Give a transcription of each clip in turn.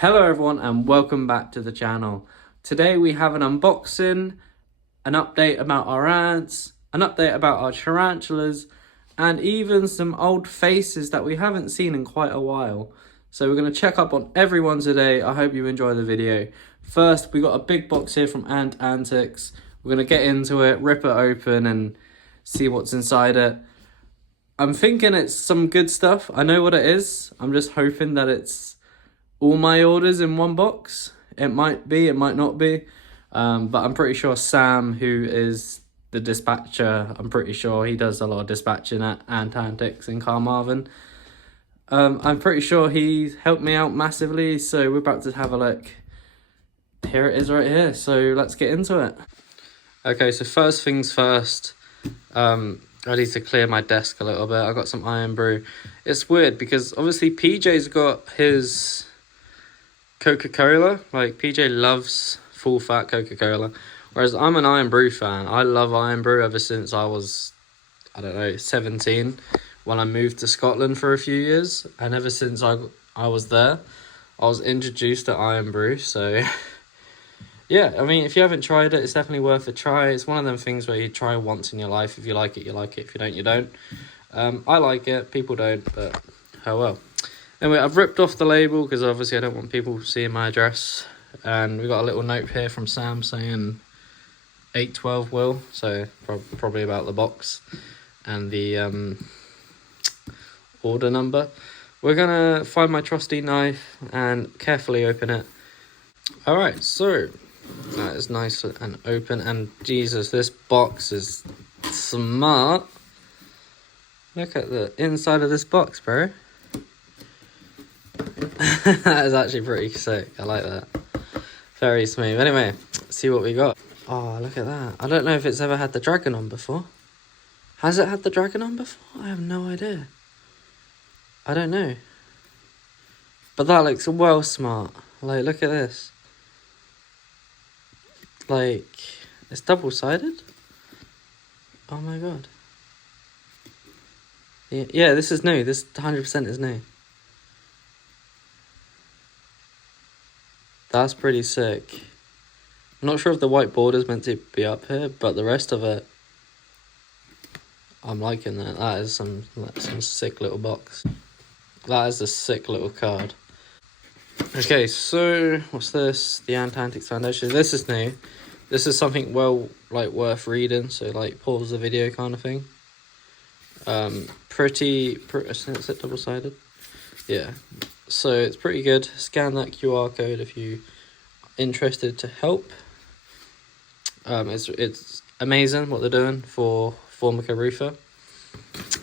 Hello everyone and welcome back to the channel. Today we have an unboxing, an update about our ants, an update about our tarantulas, and even some old faces that we haven't seen in quite a while. So we're going to check up on everyone today. I hope you enjoy the video. First, we got a big box here from Ant Antics. We're going to get into it, rip it open and see what's inside it. I'm thinking it's some good stuff. I know what it is. I'm just hoping that it's all my orders in one box. It might be, it might not be, but I'm pretty sure Sam, who is the dispatcher, I'm pretty sure he does a lot of dispatching at Ant Antics in Carmarthen. I'm pretty sure he helped me out massively, so we're about to have a look. Here it is right here, so let's get into it. Okay, so first things first, I need to clear my desk a little bit. I got some iron brew. It's weird because obviously PJ's got his Coca-Cola. Like, PJ loves full fat Coca-Cola, whereas I'm an iron brew fan. I love iron brew ever since I was, I don't know, 17 when I moved to Scotland for a few years, and ever since I was there I was introduced to iron brew. So yeah, I mean, if you haven't tried it, it's definitely worth a try. It's one of them things where you try once in your life. If you like it, you like it. If you don't, you don't. I like it, people don't, but oh well. Anyway, I've ripped off the label because obviously I don't want people seeing my address. And we got a little note here from Sam saying 812 Will, so probably about the box and the order number. We're gonna find my trusty knife and carefully open it. Alright, so that is nice and open, and Jesus, this box is smart. Look at the inside of this box, bro. That is actually pretty sick. I like that. Very smooth. Anyway, let's see what we got. Oh, look at that. I don't know if it's ever had the dragon on before. Has it had the dragon on before? I have no idea. I don't know. But that looks well smart. Like, look at this. Like, it's double-sided. Oh my god. Yeah, this is new. This 100% is new. That's pretty sick. I'm not sure if the white border is meant to be up here, but the rest of it, I'm liking that. That is some sick little box. That is a sick little card. Okay, so what's this? The Ant Antics Foundation. This is new. This is something worth reading. So pause the video kind of thing. Pretty. Is it double-sided? Yeah. So it's pretty good. Scan that QR code if you are interested to help. It's amazing what they're doing for Formicarium.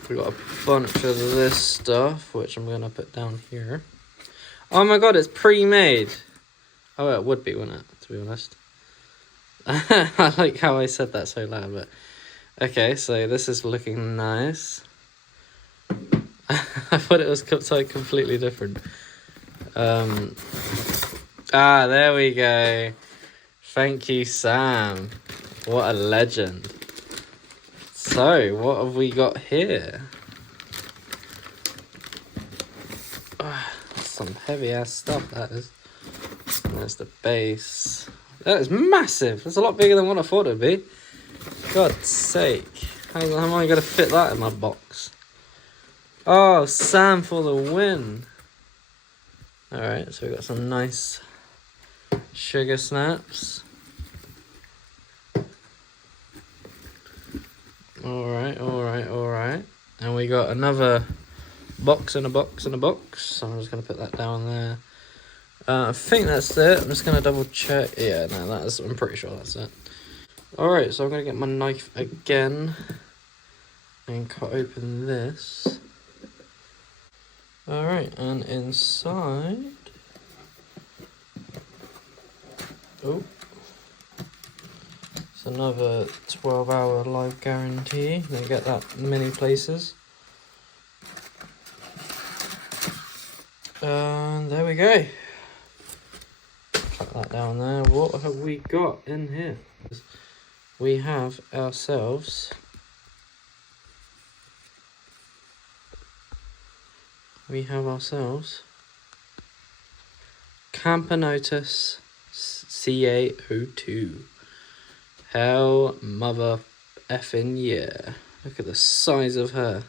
We got a bunch of this stuff, which I'm gonna put down here. Oh my god, it's pre-made. Oh, it would be, wouldn't it? To be honest. I like how I said that so loud, but okay. So this is looking nice. I thought it was something completely different. There we go. Thank you, Sam. What a legend. So, what have we got here? That's some heavy ass stuff, that is. There's the base. That is massive. That's a lot bigger than what I thought it would be. God's sake. How am I going to fit that in my box? Oh, Sam for the win. Alright, so we got some nice sugar snaps. Alright. And we got another box and a box and a box. So I'm just going to put that down there. I think that's it. I'm just going to double check. Yeah, no, I'm pretty sure that's it. Alright, so I'm going to get my knife again and cut open this. Alright, and inside, oh, it's another 12-hour live guarantee. They get that many places. And there we go. Chuck that down there. What have we got in here? We have ourselves Camponotus CA02. Hell mother effing yeah. Look at the size of her.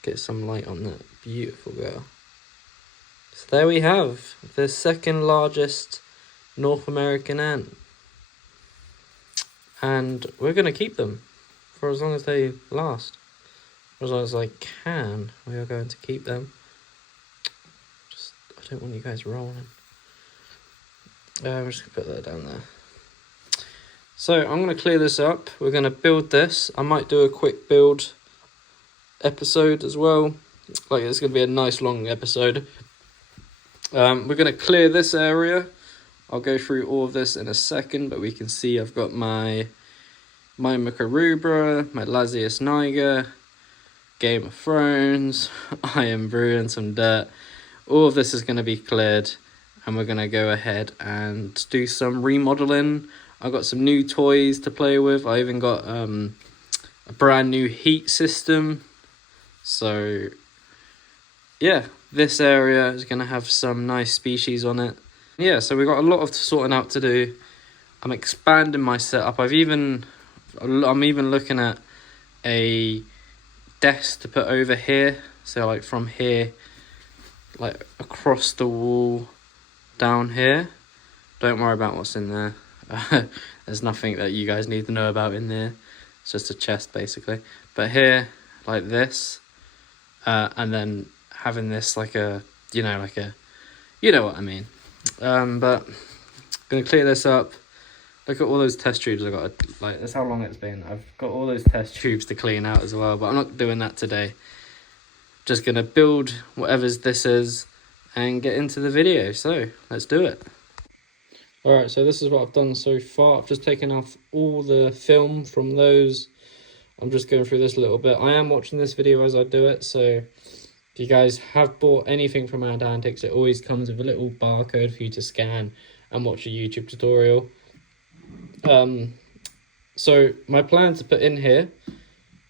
Get some light on that beautiful girl. So there we have the second largest North American ant. And we're going to keep them for as long as they last. For as long as I can, we are going to keep them. I don't want you guys rolling. I'm just going to put that down there. So I'm going to clear this up. We're going to build this. I might do a quick build episode as well. Like, it's going to be a nice long episode. We're going to clear this area. I'll go through all of this in a second, but we can see I've got my Myrmica Rubra, my Lasius niger, Game of Thrones, Iron Brew and some dirt. All of this is going to be cleared, and we're going to go ahead and do some remodeling. I've got some new toys to play with. I even got a brand new heat system. So yeah, this area is going to have some nice species on it. Yeah, so we've got a lot of sorting out to do. I'm expanding my setup. I'm even looking at a desk to put over here. So like from here, like across the wall down here. Don't worry about what's in there. There's nothing that you guys need to know about in there. It's just a chest basically. But here, like this, and then having this like a, you know what I mean. But I'm gonna clear this up. Look at all those test tubes I got. Like, that's how long it's been. I've got all those test tubes to clean out as well, but I'm not doing that today. Just gonna build whatever this is and get into the video. So let's do it. Alright, so this is what I've done so far. I've just taken off all the film from those. I'm just going through this a little bit. I am watching this video as I do it, so if you guys have bought anything from Ant Antics, it always comes with a little barcode for you to scan and watch a YouTube tutorial. So my plan to put in here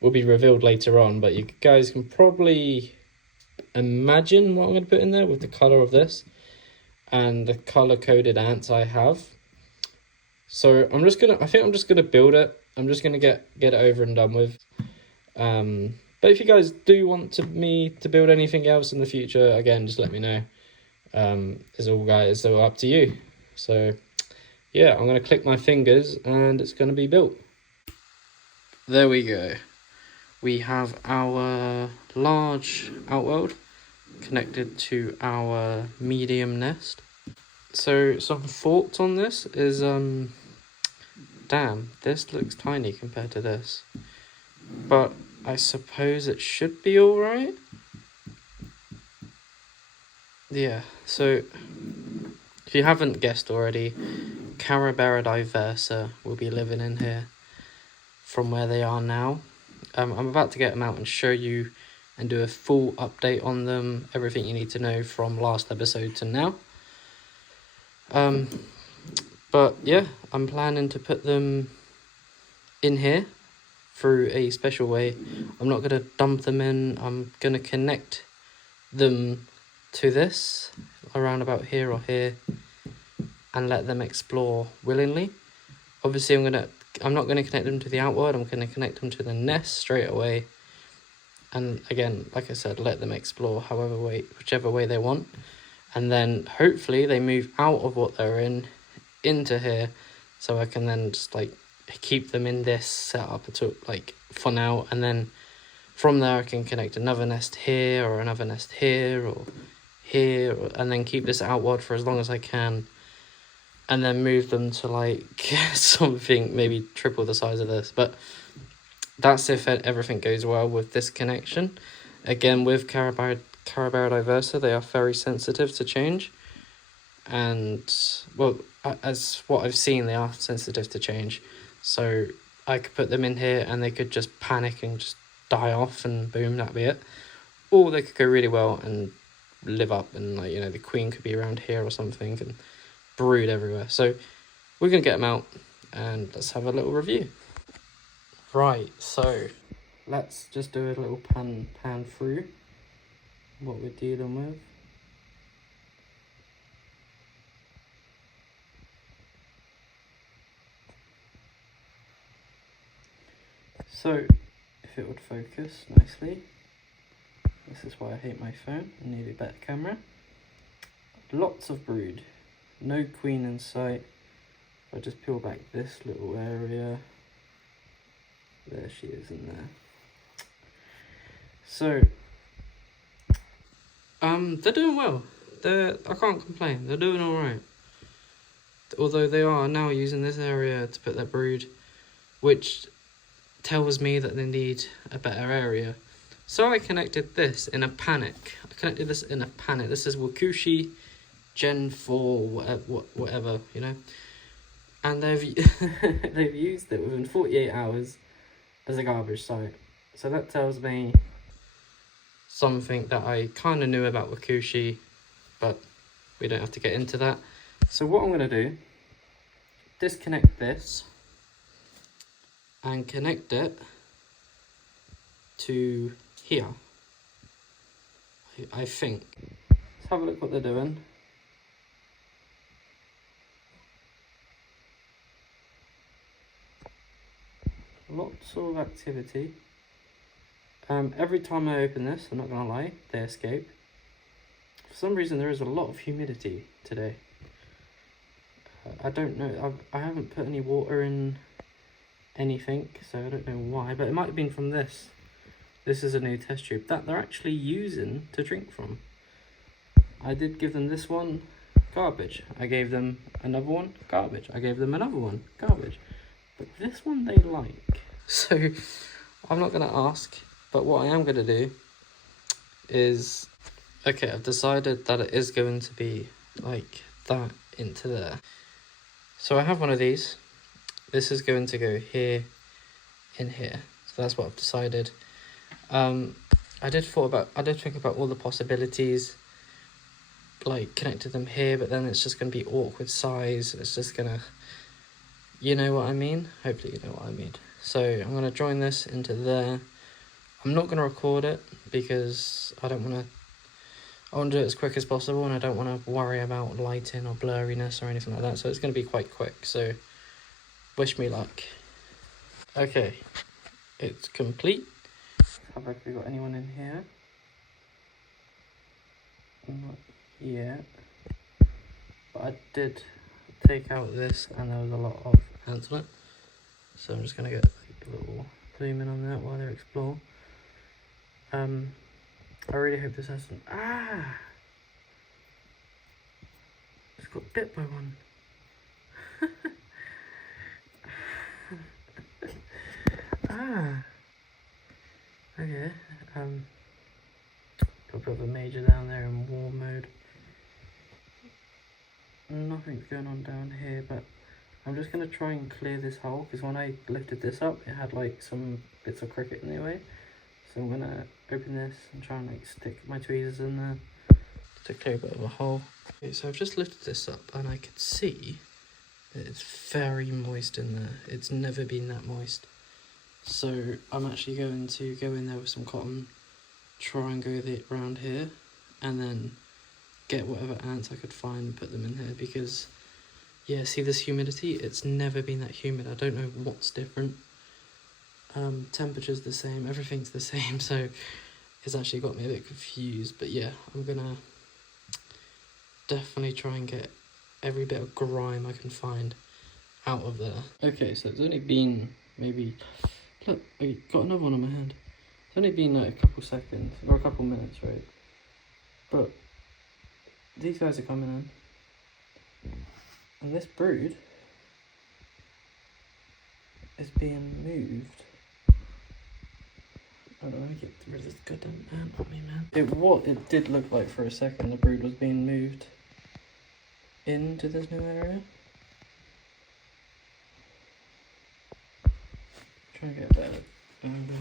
will be revealed later on, but you guys can probably imagine what I'm going to put in there with the colour of this and the color-coded ants I have. So I think I'm just gonna build it. I'm just gonna get it over and done with. But if you guys do want me to build anything else in the future, again, just let me know. It's all up to you. So yeah, I'm gonna click my fingers and it's gonna be built. There we go. We have our large outworld connected to our medium nest. So some thoughts on this is, damn, this looks tiny compared to this, but I suppose it should be alright. Yeah, so if you haven't guessed already, Carebara Diversa will be living in here from where they are now. I'm about to get them out and show you and do a full update on them, everything you need to know from last episode to now. But yeah, I'm planning to put them in here through a special way. I'm not going to dump them in. I'm going to connect them to this around about here or here and let them explore willingly. Obviously I'm not going to connect them to the outward. I'm going to connect them to the nest straight away. And again, like I said, let them explore whichever way they want. And then hopefully they move out of what they're in into here. So I can then just like keep them in this setup for now. And then from there I can connect another nest here or another nest here or here. And then keep this outward for as long as I can. And then move them to like something maybe triple the size of this. But that's if everything goes well with this connection. Again, with Carebara Diversa, they are very sensitive to change. And, well, as what I've seen, they are sensitive to change. So I could put them in here and they could just panic and just die off and boom, that'd be it. Or they could go really well and live up and, like, you know, the queen could be around here or something and brood everywhere. So we're going to get them out and let's have a little review. Right, so let's just do a little pan through what we're dealing with. So, if it would focus nicely, this is why I hate my phone, I need a better camera. Lots of brood, no queen in sight. I'll just peel back this little area. There she is in there. So, they're doing well. I can't complain, they're doing alright. Although they are now using this area to put their brood, which tells me that they need a better area. So I connected this in a panic. This is Wakushi Gen 4, whatever, you know. And they've used it within 48 hours as a garbage site. So that tells me something that I kind of knew about Wakushi, but we don't have to get into that. So what I'm going to do, disconnect this and connect it to here, I think. Let's have a look what they're doing. Lots of activity. Every time I open this, I'm not gonna lie, they escape. For some reason there is a lot of humidity today. I don't know, I haven't put any water in anything, so I don't know why, but it might have been from this. This is a new test tube that they're actually using to drink from. I did give them this one, garbage. I gave them another one, garbage. I gave them another one, garbage. But this one they like. So I'm not gonna ask, but what I am gonna do is, okay, I've decided that it is going to be like that into there. So I have one of these. This is going to go here, in here. So that's what I've decided. I did think about all the possibilities, like connected them here, but then it's just going to be awkward size. It's just gonna, you know what I mean? Hopefully you know what I mean. So I'm going to join this into there. I'm not going to record it because I want to do it as quick as possible, and I don't want to worry about lighting or blurriness or anything like that. So it's going to be quite quick. So wish me luck. Okay, it's complete. Have we got anyone in here? Not yet. But I did take out this, and there was a lot of ants on it. So I'm just going to get like, a little zoom in on that while they explore. I really hope this hasn't... Ah! Just got bit by one. Ah! Okay, got a bit of a major down there in war mode. Nothing's going on down here, but I'm just going to try and clear this hole, because when I lifted this up, it had like some bits of cricket in the way. So I'm going to open this and try and like stick my tweezers in there to clear a bit of a hole. Okay, so I've just lifted this up and I could see that it's very moist in there. It's never been that moist. So I'm actually going to go in there with some cotton, try and go around here, and then get whatever ants I could find and put them in here, because yeah, see this humidity? It's never been that humid. I don't know what's different. Temperature's the same, everything's the same, so it's actually got me a bit confused. But yeah, I'm gonna definitely try and get every bit of grime I can find out of there. Okay, so it's only been maybe, look, I got another one on my hand. It's only been like a couple seconds, or a couple minutes, right? But these guys are coming in, and this brood is being moved. Hold on, let me get rid of this goddamn ant on me, man. It did look like for a second the brood was being moved into this new area. Try and get a better angle.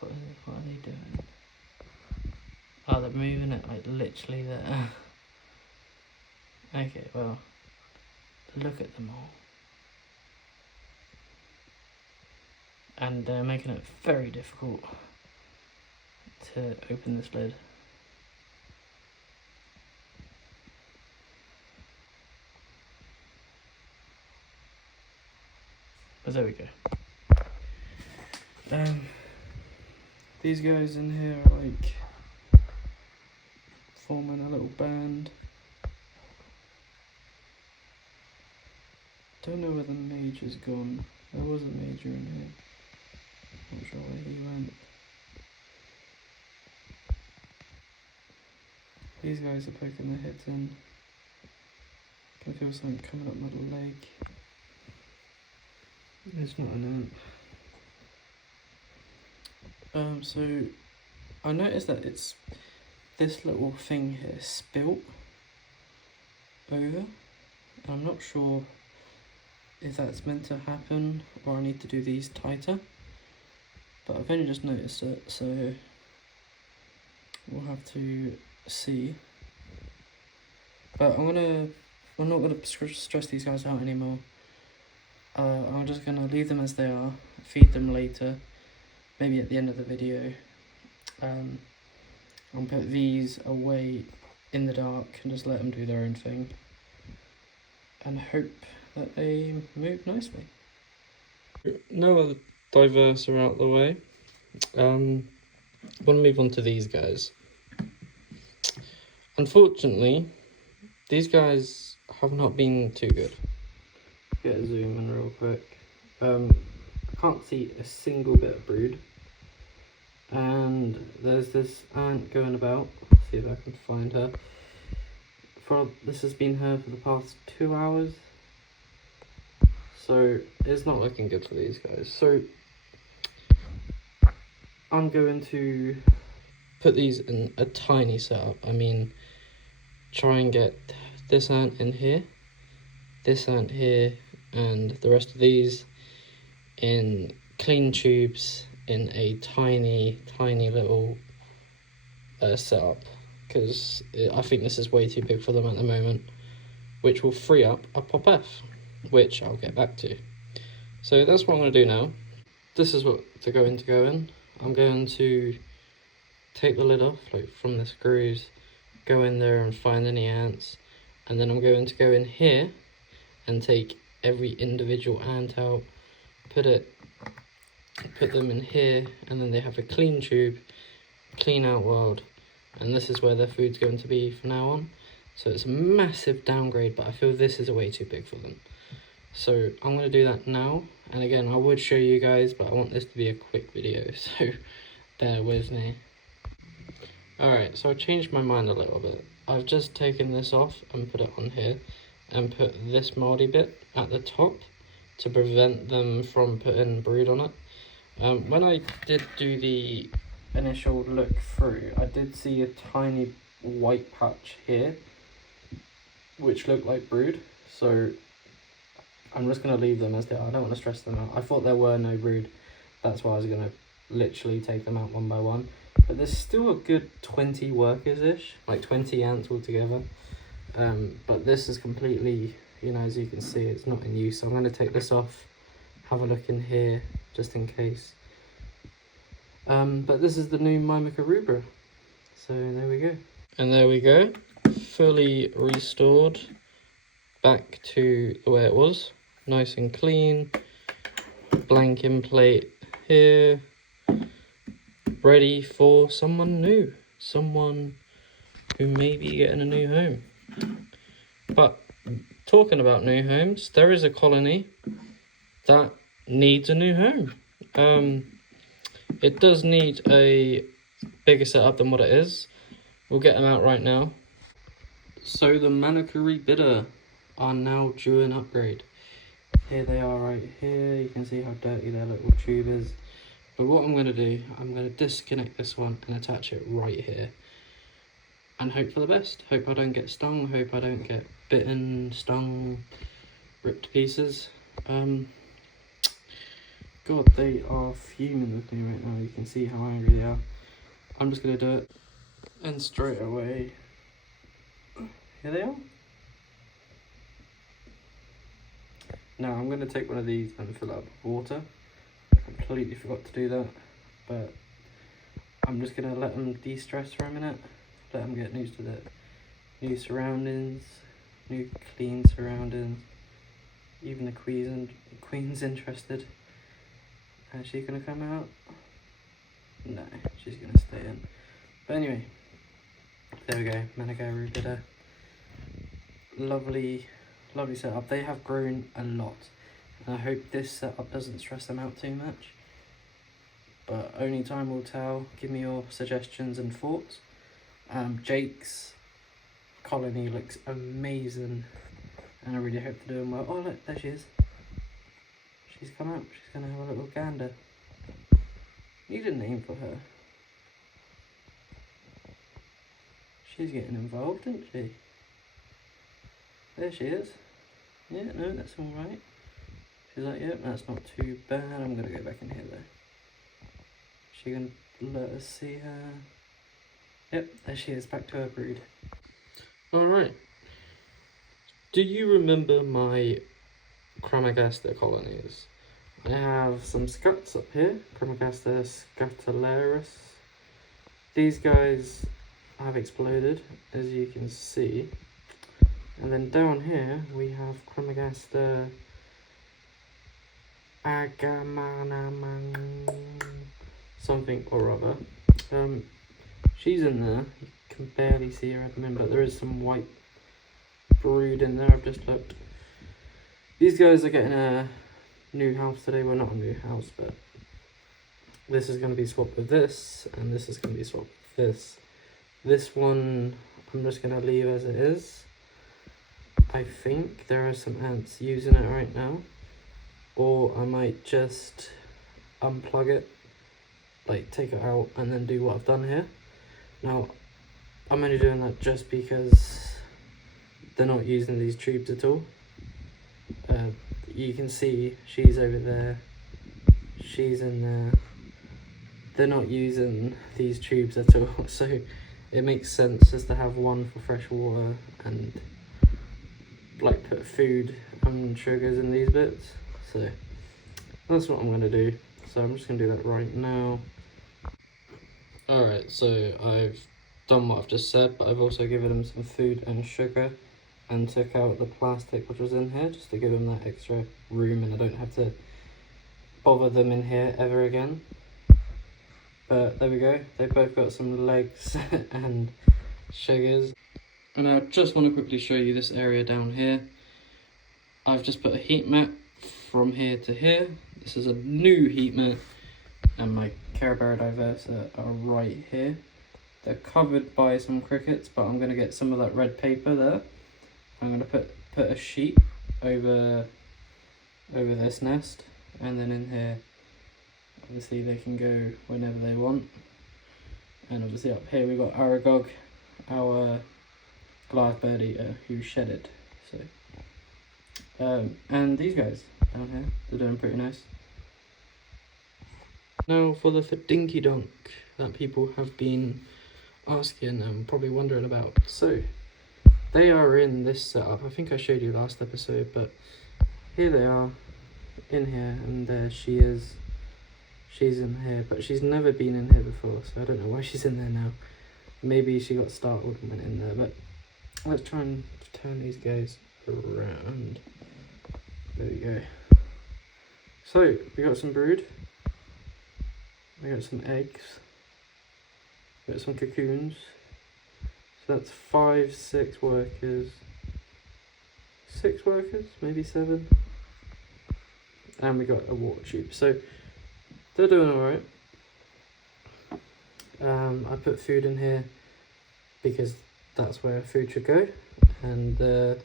What are they doing? Oh, they're moving it like literally there. Okay, well, look at them all. And they're making it very difficult to open this lid. But there we go. These guys in here are like forming a little band. Don't know where the major's gone. There was a major in here. Not sure where he went. These guys are poking their heads in. Can feel something coming up my leg. It's not an ant. So I noticed that it's this little thing here spilt over. I'm not sure if that's meant to happen or I need to do these tighter, but I've only just noticed it, so we'll have to see. But I'm not gonna stress these guys out anymore. I'm just gonna leave them as they are, feed them later, maybe at the end of the video. I'll put these away in the dark and just let them do their own thing and hope that they move nicely. Now that the diverse are out the way, I want to move on to these guys. Unfortunately, these guys have not been too good. Get a zoom in real quick. I can't see a single bit of brood. And there's this ant going about. Let's see if I can find her. This has been her for the past 2 hours. So it's not looking good for these guys. So I'm going to put these in a tiny setup. I mean, try and get this ant in here, this ant here, and the rest of these in clean tubes in a tiny little setup, because I think this is way too big for them at the moment, which will free up a pop F, which I'll get back to. So that's what I'm going to do now. This is what they're going to go in. I'm going to take the lid off, like from the screws, go in there and find any ants, and then I'm going to go in here and take every individual ant out, put them in here, and then they have a clean tube, clean outworld, and this is where their food's going to be from now on. So it's a massive downgrade, but I feel this is way too big for them. So I'm going to do that now, and again I would show you guys, but I want this to be a quick video, so bear with me. Alright, so I changed my mind a little bit. I've just taken this off and put it on here, and put this mouldy bit at the top to prevent them from putting brood on it. When I did do the initial look through, I did see a tiny white patch here which looked like brood, so I'm just going to leave them as they are. I don't want to stress them out. I thought there were no brood, that's why I was going to literally take them out one by one. But there's still a good 20 workers-ish, like 20 ants altogether. But this is completely, you know, as you can see, it's not in use. So I'm going to take this off, have a look in here, just in case. But this is the new Myrmica Rubra. So there we go. And there we go, fully restored back to the way it was. Nice and clean, blank in plate here, ready for someone new, someone who may be getting a new home. But talking about new homes, there is a colony that needs a new home. It does need a bigger setup than what it is. We'll get them out right now. So the Manica Rubida are now due an upgrade. Here they are right here. You can see how dirty their little tube is. But what I'm going to do, I'm going to disconnect this one and attach it right here. And hope for the best. Hope I don't get stung. Hope I don't get bitten, stung, ripped to pieces. God, they are fuming with me right now. You can see how angry they are. I'm just going to do it. And straight away, here they are. Now I'm going to take one of these and fill it up with water. I completely forgot to do that, but I'm just going to let them de-stress for a minute, let them get used to the new surroundings, new clean surroundings, Even the queen's interested. Is she gonna come out? No, she's gonna stay in. But anyway, there we go, Manica, Rubida. Lovely setup. They have grown a lot. And I hope this setup doesn't stress them out too much. But only time will tell. Give me your suggestions and thoughts. Jake's colony looks amazing. And I really hope they're doing well. Oh look, there she is. She's come out. She's going to have a little gander. Need a name for her. She's getting involved, isn't she? There she is. Yeah, no, that's alright. She's like, yep, that's not too bad. I'm going to go back in here though. She going to let us see her. Yep, there she is, back to her brood. Alright. Do you remember my Chromagaster colonies? I have some scuts up here, Chromagaster scutularis. These guys have exploded, as you can see. And then down here we have Chromagaster something or other. She's in there. You can barely see her at the minute, but there is some white brood in there. I've just looked. These guys are getting a new house today. Well, not a new house, but this is going to be swapped with this, and this is going to be swapped with this. This one I'm just going to leave as it is. I think there are some ants using it right now, or I might just unplug it, like take it out and then do what I've done here. Now I'm only doing that just because they're not using these tubes at all. You can see she's over there, she's in there. They're not using these tubes at all, so it makes sense just to have one for fresh water and like put food and sugars in these bits. So that's what I'm going to do. So I'm just going to do that right now. Alright, so I've done what I've just said, but I've also given them some food and sugar and took out the plastic which was in here just to give them that extra room, and I don't have to bother them in here ever again. But there we go, they've both got some legs and sugars. And I just want to quickly show you this area down here. I've just put a heat mat from here to here. This is a new heat mat, and my Carebara Diversa are right here. They're covered by some crickets, but I'm going to get some of that red paper there. I'm going to put a sheet over this nest, and then in here, obviously they can go whenever they want. And obviously up here we've got Aragog, our glass bird eater who shedded. So, and these guys down here, they're doing pretty nice. Now for the dinky donk that people have been asking and probably wondering about. So they are in this setup. I think I showed you last episode, but here they are in here, and there she is. She's in here, but she's never been in here before, so I don't know why she's in there now. Maybe she got startled and went in there, but let's try and turn these guys around. There we go. So we got some brood. We got some eggs. We got some cocoons. So that's 5, 6 workers. 6 workers, maybe 7. And we got a water tube. So they're doing alright. I put food in here because that's where food should go. And they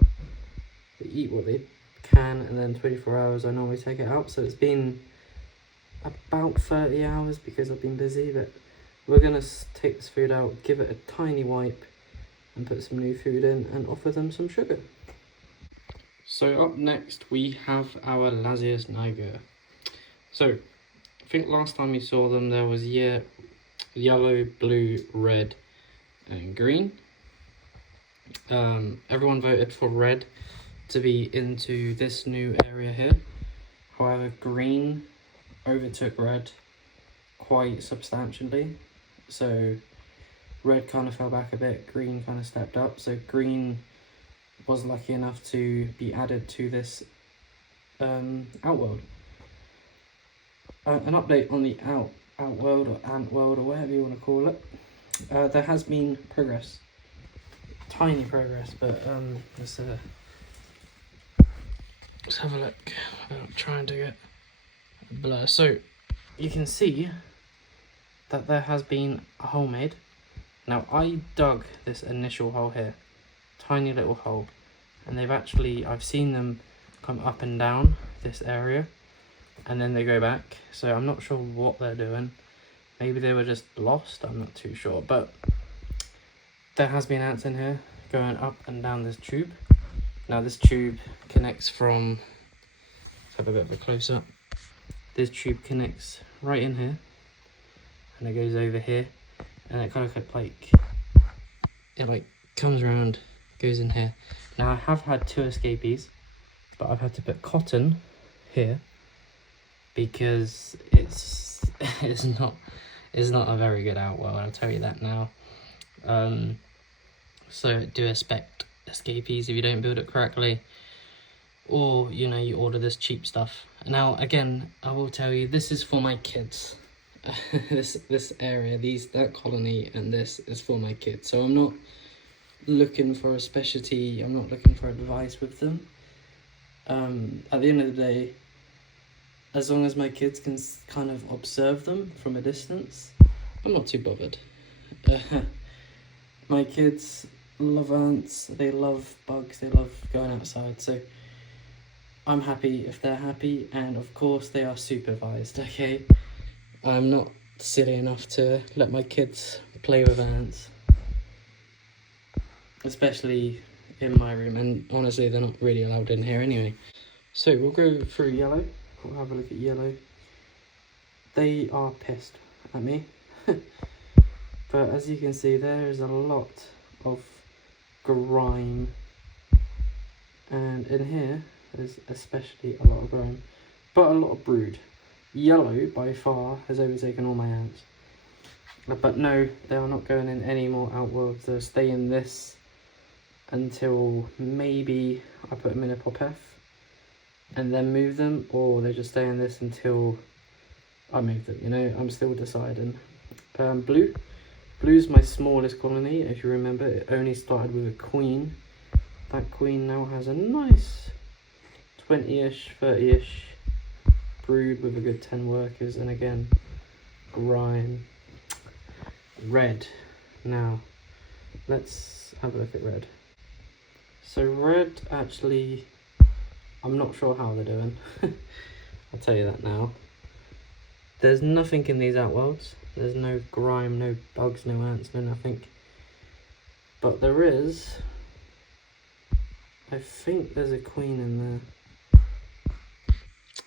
eat what they can, and then 24 hours I normally take it out. So it's been about 30 hours because I've been busy, but we're going to take this food out, give it a tiny wipe, and put some new food in and offer them some sugar. So up next we have our Lasius niger. So I think last time you saw them there was yellow, blue, red and green. Everyone voted for red to be into this new area here. However, green overtook red quite substantially. So red kind of fell back a bit, green kind of stepped up. So green was lucky enough to be added to this outworld. An update on the outworld or ant world or whatever you want to call it. There has been progress, tiny progress, but let's have a look. I'm trying to get a blur. So you can see that there has been a hole made. Now I dug this initial hole here, tiny little hole, and I've seen them come up and down this area, and then they go back. So I'm not sure what they're doing. Maybe they were just lost, I'm not too sure. But there has been ants in here going up and down this tube. Now this tube connects from, let's have a bit of a close up. This tube connects right in here, and it goes over here, and it kind of comes around, goes in here. Now I have had 2 escapees, but I've had to put cotton here because it's not a very good outworld, I'll tell you that now. So do expect escapees if you don't build it correctly, or you order this cheap stuff. Now again, I will tell you, this is for my kids. this area, that colony and this is for my kids, so I'm not looking for a specialty, I'm not looking for advice with them. At the end of the day, as long as my kids can kind of observe them from a distance, I'm not too bothered. My kids love ants, they love bugs, they love going outside, so I'm happy if they're happy, and of course they are supervised, okay? I'm not silly enough to let my kids play with ants, especially in my room, and honestly they're not really allowed in here anyway. So we'll go through yellow, we'll have a look at yellow. They are pissed at me, but as you can see there is a lot of grime, and in here there's especially a lot of grime, but a lot of brood. Yellow by far has overtaken all my ants, but no, they are not going in any more outworlds. They'll stay in this until maybe I put them in a popeth and then move them, or they just stay in this until I move them. I'm still deciding. Blue's my smallest colony. If you remember, it only started with a queen. That queen now has a nice 20-ish, 30-ish brood with a good 10 workers, and again, grime. Red. Now, let's have a look at red. So red, actually, I'm not sure how they're doing. I'll tell you that now. There's nothing in these outworlds. There's no grime, no bugs, no ants, no nothing. But there is, I think there's a queen in there.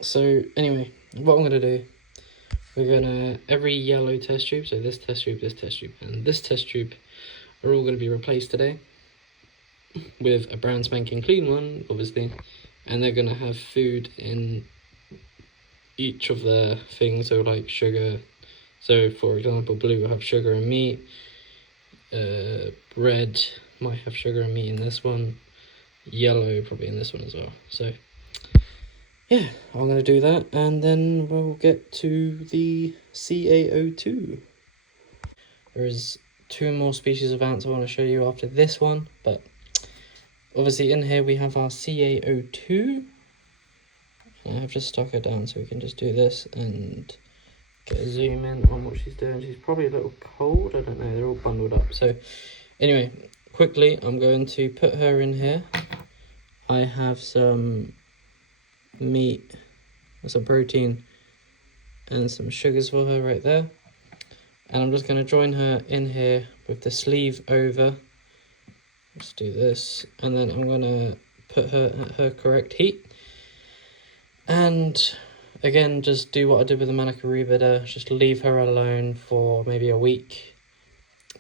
So anyway, what I'm going to do, every yellow test tube, so this test tube, and this test tube are all going to be replaced today with a brand spanking clean one, obviously, and they're going to have food in each of the things, so like sugar. So for example, blue will have sugar and meat, red might have sugar and meat in this one, yellow probably in this one as well. So yeah, I'm going to do that, and then we'll get to the CA02. There's 2 more species of ants I want to show you after this one, but obviously in here we have our CA02. I've just stuck her down so we can just do this and get a zoom in on what she's doing. She's probably a little cold, I don't know, they're all bundled up. So anyway, quickly, I'm going to put her in here. I have some meat, some protein, and some sugars for her right there. And I'm just going to join her in here with the sleeve over. Let's do this, and then I'm going to put her at her correct heat. And again, just do what I did with the Manica Rubida, just leave her alone for maybe a week.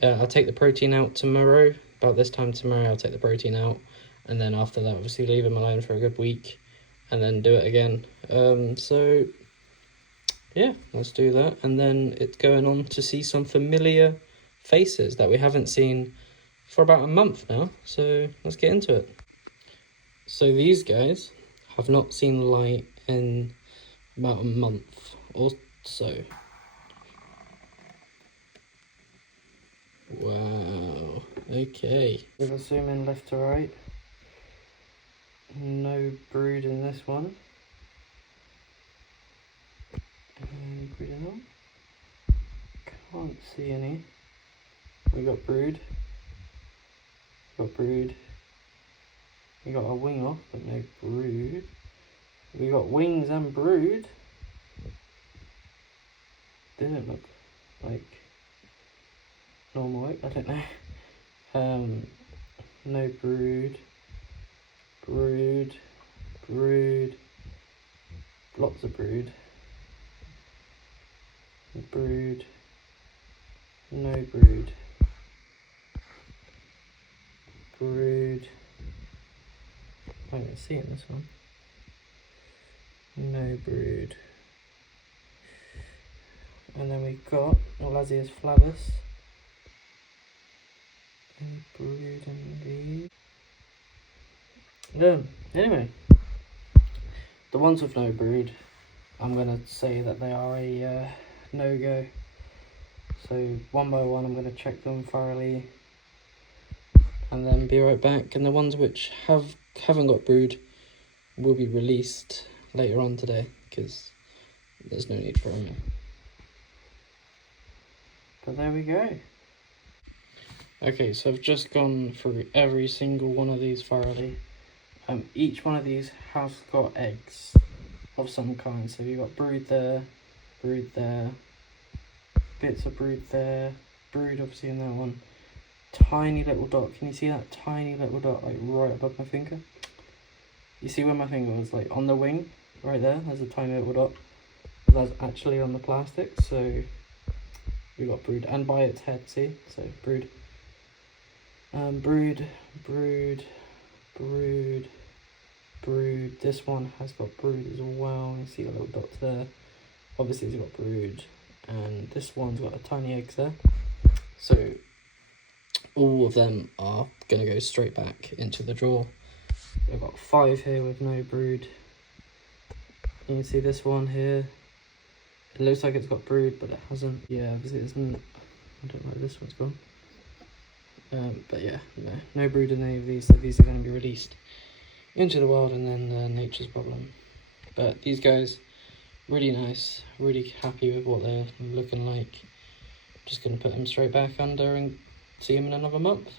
I'll take the protein out tomorrow, about this time tomorrow I'll take the protein out, and then after that obviously leave him alone for a good week, and then do it again. So yeah, let's do that, and then it's going on to see some familiar faces that we haven't seen for about a month now, so let's get into it. So these guys have not seen light in about a month or so. Wow, okay. We'll zoom in left to right. No brood in this one. And brood in on. Can't see any. We got brood. Got brood. We got a wing off, but no brood. We got wings and brood. Didn't look like normal, I don't know. No brood. Brood. Brood. Lots of brood. Brood. No brood. Brood. I don't see it in this one. No brood. And then we've got Lasius flavus. Any brood in these? No. Anyway, the ones with no brood, I'm gonna say that they are a no-go. So one by one, I'm gonna check them thoroughly, and then be right back. And the ones which haven't got brood will be released later on today, because there's no need for them. But there we go. Okay, so I've just gone through every single one of these thoroughly. Each one of these has got eggs of some kind. So you've got brood there, bits of brood there, brood obviously in that one. Tiny little dot. Can you see that tiny little dot, like right above my finger? You see where my finger was, like on the wing, right there. There's a tiny little dot. That's actually on the plastic. So we got brood, and by its head, see? So brood. Brood. This one has got brood as well. You see the little dots there. Obviously it's got brood. And this one's got a tiny eggs there. So all of them are going to go straight back into the drawer. I've got 5 here with no brood. You can see this one here. It looks like it's got brood, but it hasn't. Yeah, obviously it isn't. I don't know where this one's gone. But yeah, no brood in any of these, so these are going to be released into the world, and then nature's problem. But these guys, really nice, really happy with what they're looking like. Just going to put them straight back under and see them in another month.